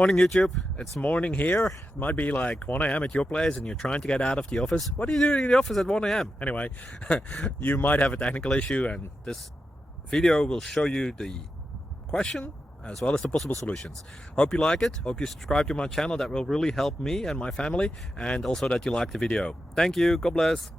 Morning YouTube, it's morning here. It might be like 1 a.m. at your place and you're trying to get out of the office. What are you doing in the office at 1 a.m.? Anyway, you might have a technical issue and this video will show you the question as well as the possible solutions. Hope you like it, hope you subscribe to my channel. That will really help me and my family, and also that you like the video. Thank you, God bless.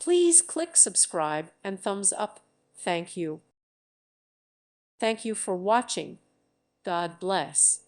Please click subscribe and thumbs up. Thank you. Thank you for watching. God bless.